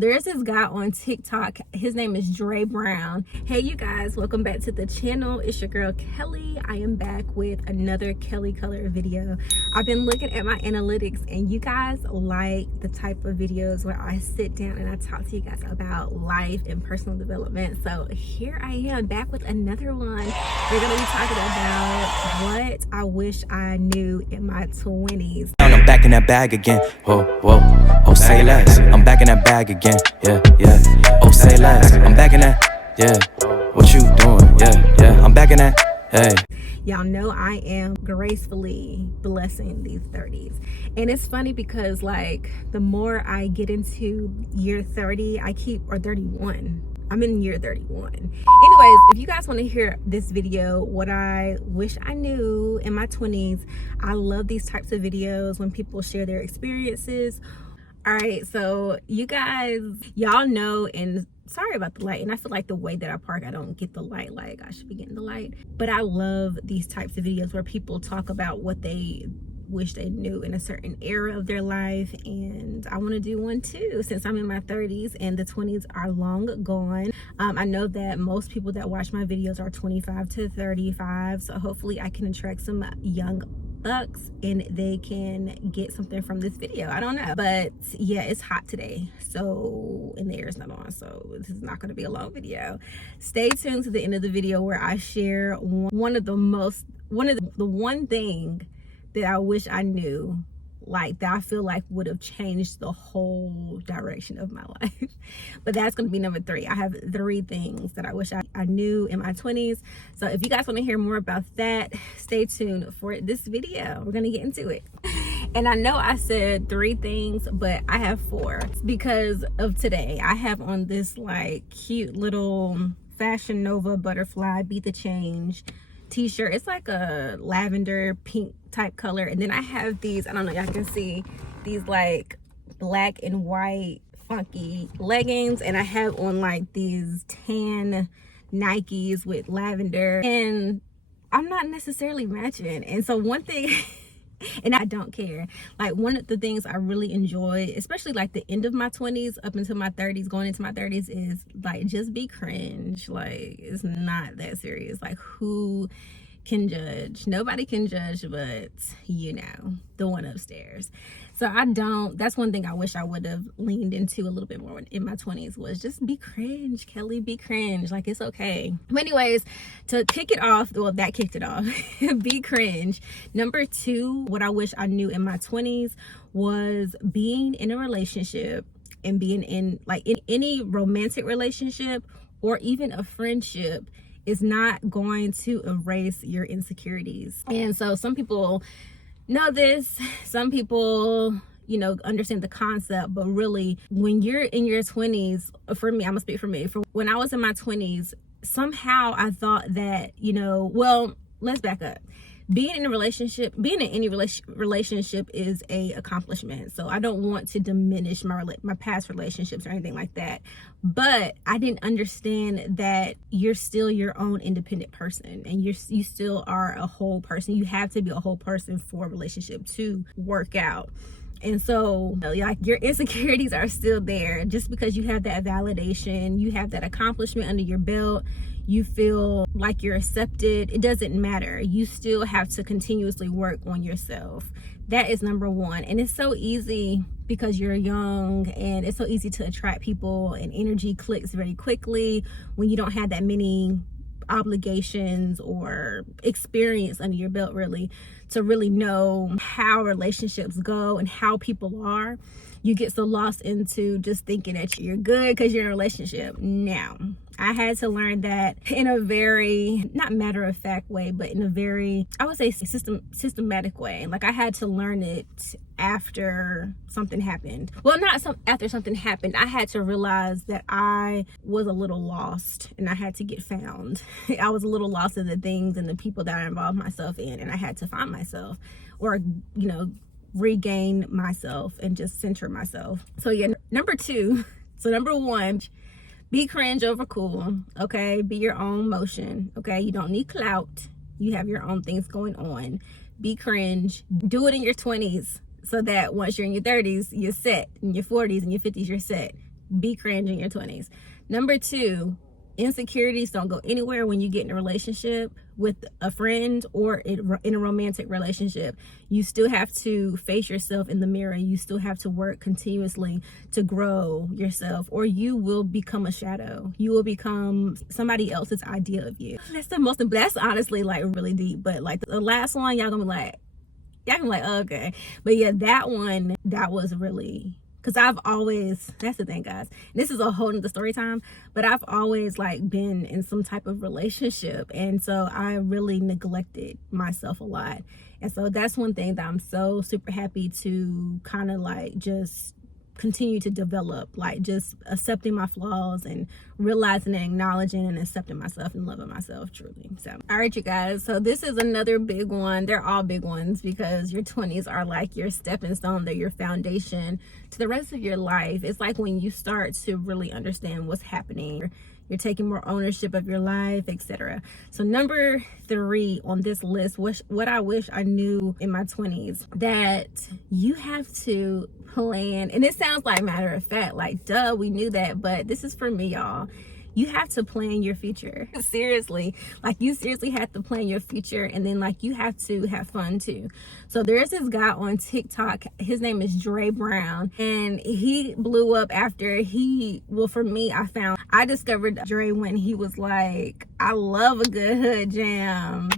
There's this guy on TikTok. His name is Dre Brown. Hey, you guys, welcome back to the channel. It's your girl Kelly. I am back with another Kelly Color video. I've been looking at my analytics, and you guys like the type of videos where I sit down and I talk to you guys about life and personal development. So here I am back with another one. We're gonna be talking about what I wish I knew in my 20s. I'm back in that bag again. Whoa, whoa. Oh, say less. I'm back in that bag again. Yeah, yeah. Oh, say less. I'm back in that. Yeah. What you doing? Yeah, yeah. I'm back in that. Hey. Y'all know I am gracefully blessing these 30s. And it's funny because like the more I get into year 30, or 31. I'm in year 31. Anyways, if you guys want to hear this video, what I wish I knew in my 20s, I love these types of videos when people share their experiences. All right, so you guys, y'all know, and sorry about the light, and I feel like the way that I park, I don't get the light like I should be getting the light. But I love these types of videos where people talk about what they wish they knew in a certain era of their life, and I want to do one too since I'm in my 30s and the 20s are long gone. I know that most people that watch my videos are 25 to 35, so hopefully I can attract some young bucks and they can get something from this video. I don't know, but yeah, it's hot today, so and the air is not on, so this is not going to be a long video. Stay tuned to the end of the video where I share the one thing that I wish I knew, like that I feel like would have changed the whole direction of my life. But that's going to be number 3. I have 3 things that I wish I knew in my 20s. So if you guys want to hear more about that, stay tuned for this video. We're going to get into it. And I know I said 3 things, but I have 4 because of today. I have on this like cute little Fashion Nova butterfly beat the change t-shirt. It's like a lavender pink type color, and then I have these, I don't know, y'all can see these like black and white funky leggings, and I have on like these tan Nikes with lavender, and I'm not necessarily matching. And so one thing and I don't care, like one of the things I really enjoy, especially like the end of my 20s up into my 30s, going into my 30s, is like just be cringe. Like it's not that serious. Like who can judge? Nobody can judge but you know, the one upstairs. So that's one thing I wish I would have leaned into a little bit more in my 20s, was just be cringe, Kelly, be cringe. Like it's okay. But anyways, to kick it off, well, that kicked it off. Be cringe. Number 2, what I wish I knew in my 20s was being in a relationship and being in any romantic relationship or even a friendship is not going to erase your insecurities. And so some people know this, some people, you know, understand the concept, but really when you're in your 20s, for me, I'm gonna speak for me, for when I was in my 20s, somehow I thought that, you know, well, let's back up. Being in any relationship is a accomplishment. So I don't want to diminish my past relationships or anything like that. But I didn't understand that you're still your own independent person, and you still are a whole person. You have to be a whole person for a relationship to work out. And so like your insecurities are still there. Just because you have that validation, you have that accomplishment under your belt, you feel like you're accepted, it doesn't matter. You still have to continuously work on yourself. That is number 1. And it's so easy because you're young, and it's so easy to attract people, and energy clicks very quickly when you don't have that many obligations or experience under your belt really to really know how relationships go and how people are. You get so lost into just thinking that you're good because you're in a relationship. Now, I had to learn that in a very, not matter-of-fact way, but in a very, I would say systematic way. Like I had to learn it after something happened. Well, after something happened. I had to realize that I was a little lost and I had to get found. I was a little lost in the things and the people that I involved myself in, and I had to find myself, or, you know, regain myself and just center myself. So yeah, number 2. So number 1, be cringe over cool. Okay, be your own motion. Okay, you don't need clout. You have your own things going on. Be cringe. Do it in your 20s so that once you're in your 30s, you're set. In your 40s and your 50s, you're set. be cringe in your 20s. Number 2, insecurities don't go anywhere when you get in a relationship with a friend or in a romantic relationship. You still have to face yourself in the mirror. You still have to work continuously to grow yourself, or you will become a shadow. You will become somebody else's idea of you. That's honestly like really deep, but like the last one, y'all gonna be like, oh, okay. But yeah, that one, that was really, because I've always, that's the thing, guys, this is a whole nother story time, but I've always like been in some type of relationship, and so I really neglected myself a lot. And so that's one thing that I'm so super happy to kind of like just continue to develop, like just accepting my flaws and realizing and acknowledging and accepting myself and loving myself truly. So all right, you guys, so this is another big one. They're all big ones because your 20s are like your stepping stone. They're your foundation to the rest of your life. It's like when you start to really understand what's happening, you're taking more ownership of your life, etc. So number 3 on this list, what I wish I knew in my 20s, that you have to plan. And it sounds like matter of fact, like duh, we knew that, but this is for me, y'all. You have to plan your future. Seriously, like you seriously have to plan your future, and then like you have to have fun too. So there's this guy on TikTok, his name is Dre Brown, and he blew up after for me, I discovered Dre when he was like, I love a good hood jam.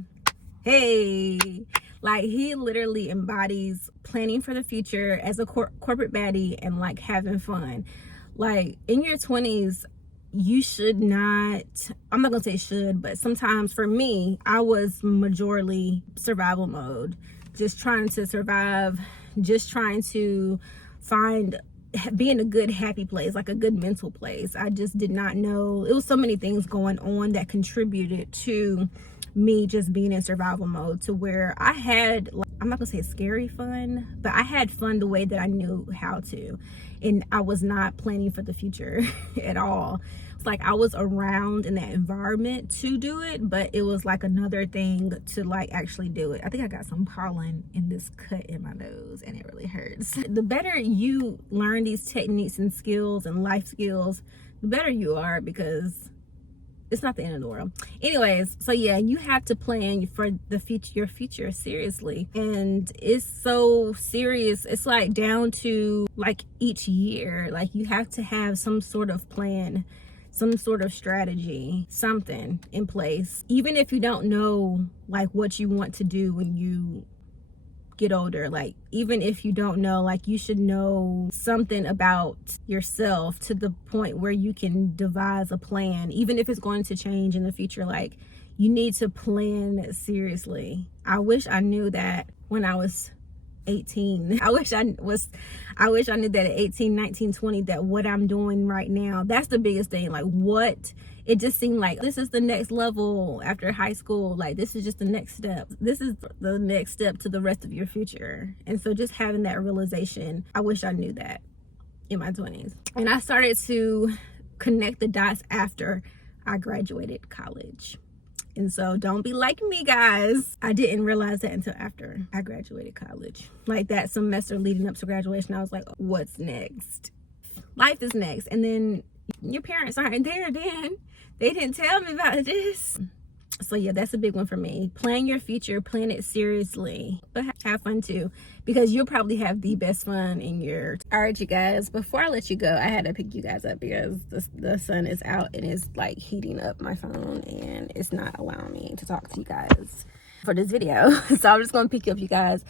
Hey, like he literally embodies planning for the future as a corporate baddie and like having fun. Like in your 20s, you should not, I'm not gonna say should, but sometimes for me, I was majorly survival mode, just trying to survive, just trying to be in a good happy place, like a good mental place. I just did not know, it was so many things going on that contributed to me just being in survival mode, to where I had, like, I'm not gonna say scary fun, but I had fun the way that I knew how to, and I was not planning for the future at all. It's like I was around in that environment to do it, but it was like another thing to like actually do it. I think I got some pollen in this cut in my nose and it really hurts. The better you learn these techniques and skills and life skills, the better you are, because it's not the end of the world. Anyways, so yeah, you have to plan for the future, your future, seriously. And it's so serious. It's like down to like each year, like you have to have some sort of plan, some sort of strategy, something in place. Even if you don't know like what you want to do when you get older, like even if you don't know, like you should know something about yourself to the point where you can devise a plan, even if it's going to change in the future. Like you need to plan seriously. I wish I knew that when I was 18. I wish I knew that at 18, 19, 20, that what I'm doing right now, that's the biggest thing. Like what, it just seemed like this is the next level after high school. Like this is just the next step. This is the next step to the rest of your future. And so just having that realization, I wish I knew that in my 20s. And I started to connect the dots after I graduated college. And so don't be like me, guys. I didn't realize that until after I graduated college. Like that semester leading up to graduation, I was like, what's next? Life is next. And then your parents aren't there then. They didn't tell me about this. So yeah, that's a big one for me. Plan your future, plan it seriously, but have fun too, because you'll probably have the best fun in your... All right, you guys, before I let you go, I had to pick you guys up because the sun is out and it's like heating up my phone and it's not allowing me to talk to you guys for this video. So I'm just gonna pick you guys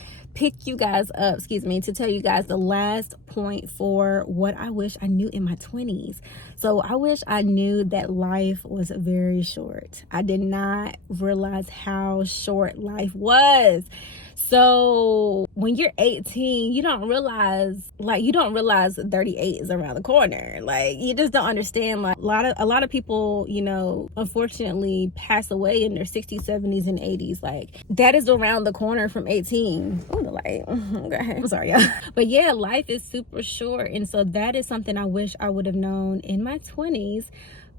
up, to tell you guys the last point for what I wish I knew in my 20s. So I wish I knew that life was very short. I did not realize how short life was. So when you're 18, you don't realize 38 is around the corner. Like you just don't understand. Like a lot of people, you know, unfortunately pass away in their 60s, 70s, and 80s. Like that is around the corner from 18. Oh, the light. Okay. I'm sorry, y'all. But yeah, life is super short. And so that is something I wish I would have known in my 20s.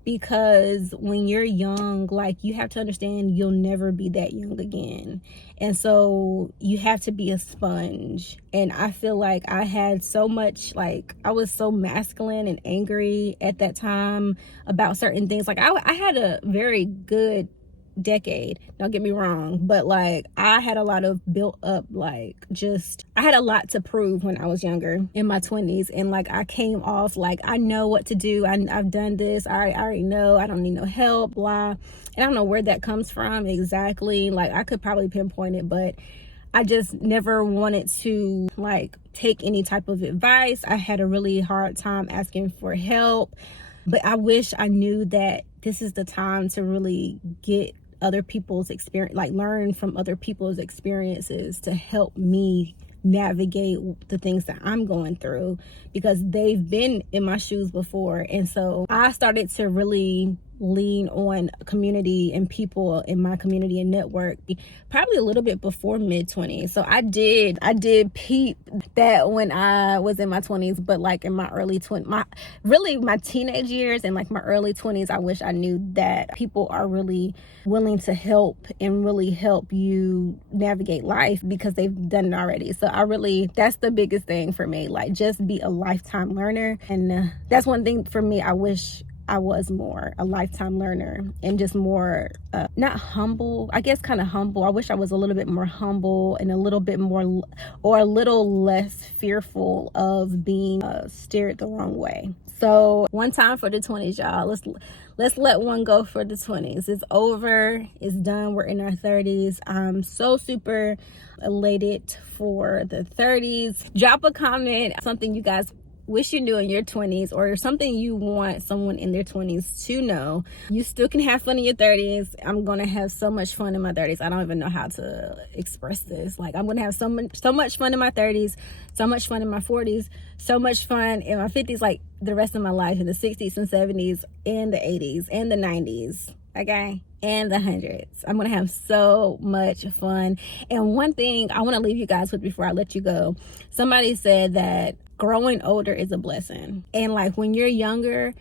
because when you're young, like, you have to understand you'll never be that young again. And so you have to be a sponge. And I feel like I had so much, like, I was so masculine and angry at that time about certain things. Like, I had a very good decade, don't get me wrong, but like, I had a lot of built up, like, just, I had a lot to prove when I was younger in my 20s. And like, I came off like, I know what to do, I've done this, I already know, I don't need no help, blah. And I don't know where that comes from exactly, like, I could probably pinpoint it, but I just never wanted to like take any type of advice. I had a really hard time asking for help. But I wish I knew that this is the time to really get other people's experience, like, learn from other people's experiences to help me navigate the things that I'm going through, because they've been in my shoes before. And so I started to really lean on community and people in my community and network probably a little bit before mid-20s. So I did peep that when I was in my 20s, but like in my early 20s, my teenage years and like my early 20s, I wish I knew that people are really willing to help and really help you navigate life because they've done it already. So that's the biggest thing for me, like, just be a lifetime learner. And that's one thing for me, I wish I was more a lifetime learner and just more not humble, I guess, kind of humble. I wish I was a little bit more humble and a little bit more, or a little less fearful of being steered the wrong way. So one time for the 20s, y'all. Let's let one go for the 20s. It's over, it's done, we're in our 30s. I'm so super elated for the 30s. Drop a comment, something you guys wish you knew in your 20s, or something you want someone in their 20s to know. You still can have fun in your 30s. I'm gonna have so much fun in my 30s. I don't even know how to express this. Like, I'm gonna have so much fun in my 30s, so much fun in my 40s, so much fun in my 50s, like the rest of my life, in the 60s and 70s and the 80s and the 90s, okay, and the 100s. I'm gonna have so much fun. And one thing I want to leave you guys with before I let you go, somebody said that growing older is a blessing. And like, when you're younger,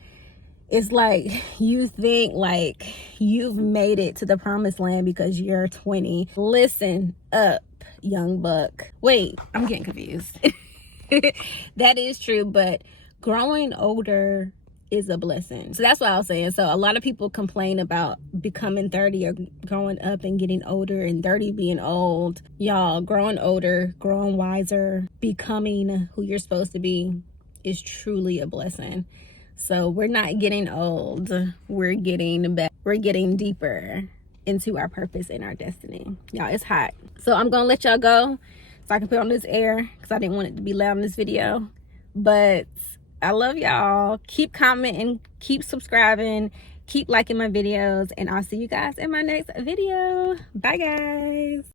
it's like you think like you've made it to the promised land because you're 20. Listen up, young buck. Wait, I'm getting confused. That is true, but growing older is a blessing. So that's what I was saying. So a lot of people complain about becoming 30 or growing up and getting older, and 30 being old. Y'all, growing older, growing wiser, becoming who you're supposed to be is truly a blessing. So we're not getting old, we're getting better, we're getting deeper into our purpose and our destiny. Y'all, it's hot. So I'm gonna let y'all go so I can put on this air, because I didn't want it to be loud in this video. But I love y'all. Keep commenting, keep subscribing, keep liking my videos, and I'll see you guys in my next video. Bye, guys.